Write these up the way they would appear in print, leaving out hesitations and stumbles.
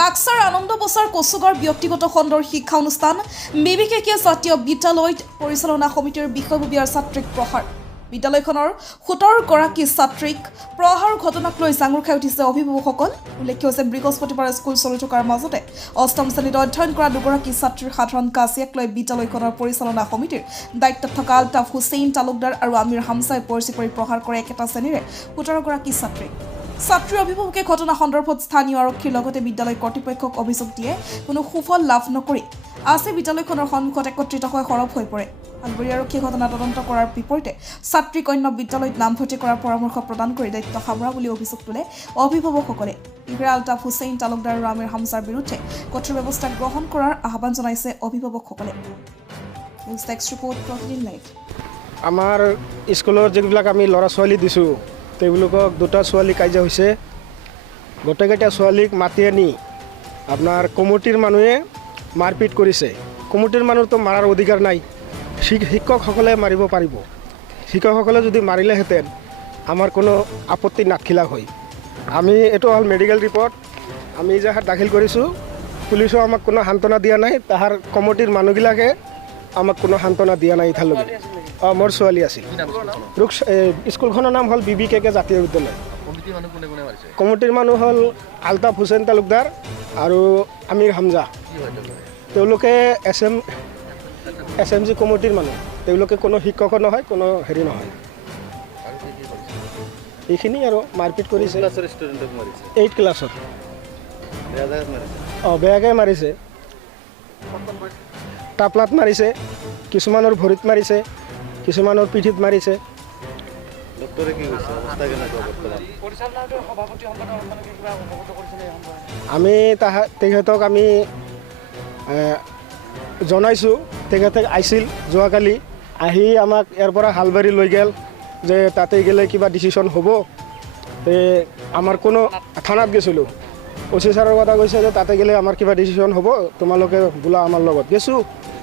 বাক্সাৰ আনন্দ বছৰ কচুগাঁৱৰ ব্যক্তিগত খণ্ডৰ শিক্ষা অনুষ্ঠান বিবিকেকে জাতীয় বিদ্যালয়ত পৰিচালনা সমিতিৰ বিষয়ববীয়াৰ ছাত্ৰীক প্ৰহাৰ। বিদ্যালয়খনৰ 17গৰাকী ছাত্ৰীক প্ৰহাৰ ঘটনাক লৈ জাঙুৰ খাই উঠিছে অভিভাৱকসকল। উল্লেখ্য হৈছে বৃহস্পতিবাৰে স্কুল চলি থকাৰ মাজতে অষ্টম শ্ৰেণীত অধ্যয়ন কৰা দুগৰাকী ছাত্ৰীৰ সাধাৰণ কাজিয়াক লৈ বিদ্যালয়খনৰ পৰিচালনা সমিতিৰ দায়িত্বত থকা আলতাফ হুছেইন তালুকদাৰ আৰু আমিৰ হামছাই পৰিচি পৰি প্ৰহাৰ কৰে একেটা শ্ৰেণীৰে 17গৰাকী ছাত্ৰীক। ছাত্ৰীৰ অভিভাৱকে ঘটনা সন্দৰ্ভত স্থানীয় আৰক্ষীৰ লগতে বিদ্যালয় কৰ্তৃপক্ষক অভিযোগ দিয়ে কোনো সুফল লাভ নকৰি আছে বিদ্যালয়খনৰ সন্মুখত একত্ৰিত হৈ সৰব হৈ পৰে। আলবৰী আৰক্ষীয়ে ঘটনা তদন্ত কৰাৰ বিপৰীতে ছাত্ৰীক অন্য বিদ্যালয়ত নামভৰ্তি কৰাৰ পৰামৰ্শ প্ৰদান কৰি দায়িত্ব সামৰা বুলি অভিযোগ তোলে অভিভাৱকসকলে। ইফালে আলতাফ হুছেইন তালুকদাৰ আৰু আমিৰ হামছাৰ বিৰুদ্ধে কঠোৰ ব্যৱস্থা গ্ৰহণ কৰাৰ আহ্বান জনাইছে অভিভাৱকসকলে। নিউজ টেক্স ৰিপৰ্ট প্ৰতিদিন লাইভ। আমাৰ স্কুলৰ যিবিলাক আমি ল'ৰা ছোৱালী দিছোঁ তেওঁলোকক দুটা ছোৱালী কাজিয়া হৈছে। গোটেইকেইটা ছোৱালীক মাতি আনি আপোনাৰ কমিটিৰ মানুহে মাৰপিট কৰিছে। কমিটিৰ মানুহতো মাৰাৰ অধিকাৰ নাই, শিক্ষকসকলে মাৰিব পাৰিব। শিক্ষকসকলে যদি মাৰিলেহেঁতেন আমাৰ কোনো আপত্তি নাথাকিলা হয়। আমি এইটো হ'ল মেডিকেল ৰিপৰ্ট, আমি এজাহাৰ দাখিল কৰিছোঁ। পুলিচেও আমাক কোনো সান্তনা দিয়া নাই, তাহাৰ কমিটিৰ মানুহবিলাকে আমাক কোনো সান্তনা দিয়া নাই এতিয়ালৈকে। মোৰ ছোৱালী আছিল। স্কুলখনৰ নাম হ'ল বিবিকেকে জাতীয় বিদ্যালয়। কমিটিৰ মানুহ হ'ল আলতাফ হুছেইন তালুকদাৰ আৰু আমিৰ হামজা। তেওঁলোকে SMG কমিটিৰ মানুহ। তেওঁলোকে কোনো শিক্ষক নহয়, কোনো হেৰি নহয়। এইখিনি আৰু মাৰপিট কৰিছে 8 ক্লাছত। বেয়াকৈ মাৰিছে, টাপলাত মাৰিছে, কিছুমানৰ ভৰিত মাৰিছে, কিছুমানৰ পিঠিত মাৰিছে। আমি তেখেতক আমি জনাইছোঁ। তেখেতে আহিছিল যোৱাকালি, আহি আমাক ইয়াৰ পৰা হালবাৰী লৈ গ'ল যে তাতে গ'লে কিবা ডিচিশ্যন হ'ব। আমাৰ কোনো থানাত গৈছিলোঁ, OC ছাৰৰ কথা কৈছে যে তাতে গ'লে আমাৰ কিবা ডিচিশ্যন হ'ব, তোমালোকে বোলা আমাৰ লগত গৈছোঁ।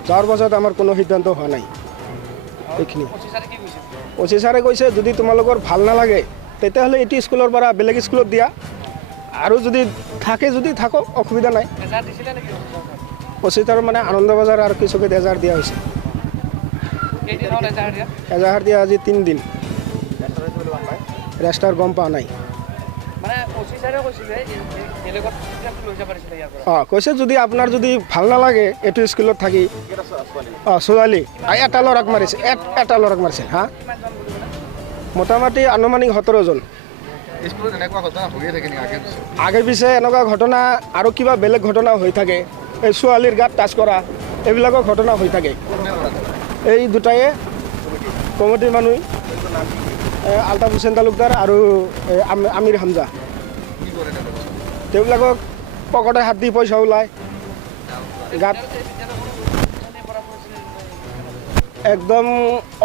যোৱাৰ পাছত আমাৰ কোনো সিদ্ধান্ত হোৱা নাই। এইখিনি OC ছাৰে কৈছে যদি তোমালোকৰ ভাল নালাগে তেতিয়াহ'লে এইটো স্কুলৰ পৰা বেলেগ স্কুলত দিয়া, আৰু যদি থাকক অসুবিধা নাই। OC ছাৰৰ মানে আনন্দ বজাৰ আৰু চকীত এজাহাৰ দিয়া হৈছে। এজাহাৰ দিয়া আজি 3 দিন। ৰেষ্টাৰ গম পোৱা নাই। কৈছে যদি আপোনাৰ যদি ভাল নালাগে এইটো স্কুলত থাকি। ছোৱালী এটা ল'ৰাক মাৰিছে হা, মোটামুটি আনুমানিক 17জন। আগে পিছে এনেকুৱা ঘটনা আৰু কিবা বেলেগ ঘটনা হৈ থাকে, এই ছোৱালীৰ গাত টাচ কৰা এইবিলাকৰ ঘটনা হৈ থাকে। এই দুটাই কমিটিৰ মানুহ আলতাফ হুছেইন তালুকদাৰ আৰু আমিৰ হামজা। তেওঁবিলাকক পকেটে হাত দি পইচা ওলায়, গাত একদম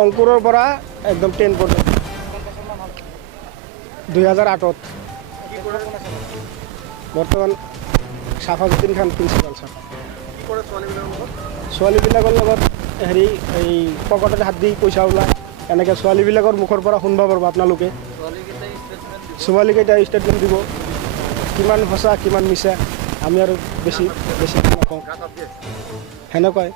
অংকুৰৰ পৰা একদম 10 পৰ্যন্ত। 2008 বৰ্তমান চাফাজুদ্দিন খান প্ৰিন্সিপাল ছাৰ। ছোৱালীবিলাকৰ লগত হেৰি এই পকেটত হাত দি পইচা ওলায়, এনেকৈ ছোৱালীবিলাকৰ মুখৰ পৰা শুনিব পাৰিব আপোনালোকে। ছোৱালীকেইটা ষ্টেটমেণ্ট দিব, কিমান সঁচা কিমান মিছা। আমি আৰু বেছি নকওঁ, সেনেকুৱাই।